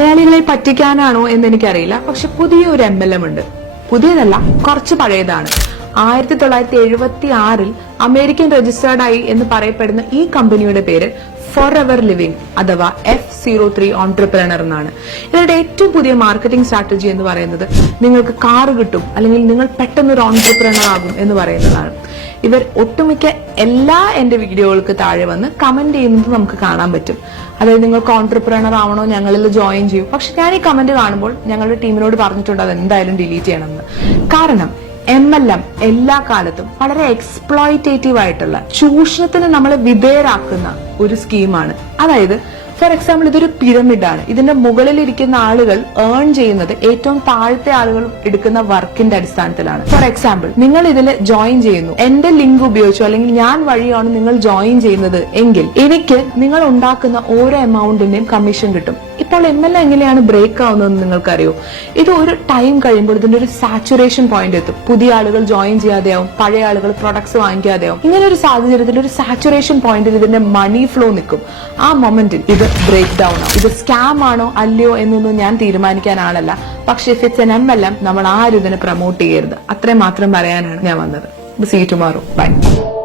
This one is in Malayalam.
മലയാളികളെ പറ്റിക്കാനാണോ എന്ന് എനിക്കറിയില്ല. പക്ഷെ പുതിയൊരു MLM ഉണ്ട്. പുതിയതല്ല, കുറച്ച് പഴയതാണ്. 1976 അമേരിക്കൻ രജിസ്റ്റേർഡ് ആയി എന്ന് പറയപ്പെടുന്ന ഈ കമ്പനിയുടെ പേര് ഫോറെവർ ലിവിംഗ് അഥവാ F03 ഓൺട്രപ്രണർ എന്നാണ്. ഇവരുടെ ഏറ്റവും പുതിയ മാർക്കറ്റിംഗ് സ്ട്രാറ്റജി എന്ന് പറയുന്നത് നിങ്ങൾക്ക് കാറ് കിട്ടും അല്ലെങ്കിൽ നിങ്ങൾ പെട്ടെന്ന് ഒരു ഓൺട്രപ്രണർ ആകും എന്ന് പറയുന്നതാണ്. ഇവർ ഒട്ടുമിക്ക എല്ലാ എന്റെ വീഡിയോകൾക്ക് താഴെ വന്ന് കമന്റ് ചെയ്യുന്നത് നമുക്ക് കാണാൻ പറ്റും. അതായത് നിങ്ങൾക്ക് ഓൺട്രപ്രണർ ആവണോ, ഞങ്ങളിൽ ജോയിൻ ചെയ്യും. പക്ഷെ ഞാൻ ഈ കമന്റ് കാണുമ്പോൾ ഞങ്ങളുടെ ടീമിനോട് പറഞ്ഞിട്ടുണ്ട് അത് എന്തായാലും ഡിലീറ്റ് ചെയ്യണമെന്ന്. കാരണം MLM എല്ലാ കാലത്തും വളരെ എക്സ്പ്ലോയിറ്റേറ്റീവ് ആയിട്ടുള്ള ചൂഷണത്തിന് നമ്മളെ വിധേയരാക്കുന്ന ഒരു സ്കീമാണ്. അതായത് ഫോർ എക്സാമ്പിൾ ഇതൊരു പിരമിഡാണ്. ഇതിന്റെ മുകളിൽ ഇരിക്കുന്ന ആളുകൾ ഏൺ ചെയ്യുന്നത് ഏറ്റവും താഴത്തെ ആളുകൾ എടുക്കുന്ന വർക്കിന്റെ അടിസ്ഥാനത്തിലാണ്. ഫോർ എക്സാമ്പിൾ നിങ്ങൾ ഇതിൽ ജോയിൻ ചെയ്യുന്നു, എന്റെ ലിങ്ക് ഉപയോഗിച്ചോ അല്ലെങ്കിൽ ഞാൻ വഴിയാണ് നിങ്ങൾ ജോയിൻ ചെയ്യുന്നത് എങ്കിൽ എനിക്ക് നിങ്ങൾ ഉണ്ടാക്കുന്ന ഓരോ എമൗണ്ടിന്റെയും കമ്മീഷൻ കിട്ടും. ഇപ്പോൾ MLM എങ്ങനെയാണ് ബ്രേക്ക് ആവുന്നതെന്ന് നിങ്ങൾക്കറിയോ? ഇത് ഒരു ടൈം കഴിയുമ്പോൾ ഇതിന്റെ ഒരു സാച്ചുറേഷൻ പോയിന്റ് എത്തും. പുതിയ ആളുകൾ ജോയിൻ ചെയ്യാതെയാവും, പഴയ ആളുകൾ പ്രൊഡക്ട്സ് വാങ്ങിക്കാതെയാവും. ഇങ്ങനെ ഒരു സാഹചര്യത്തിൽ ഒരു സാച്ചുറേഷൻ പോയിന്റിൽ ഇതിന്റെ മണി ഫ്ലോ നിൽക്കും. ആ മൊമെന്റിൽ ഇത് ബ്രേക്ക് ഡൗൺ ആവും. ഇത് സ്കാം ആണോ അല്ലയോ എന്നൊന്നും ഞാൻ തീരുമാനിക്കാൻ ആളല്ല. പക്ഷെ ഇഫ് ഇറ്റ്സ് എൻ MLM നമ്മൾ ആരും ഇതിനെ പ്രൊമോട്ട് ചെയ്യരുത്. അത്രയും മാത്രം പറയാനാണ് ഞാൻ വന്നത്. See you tomorrow. Bye.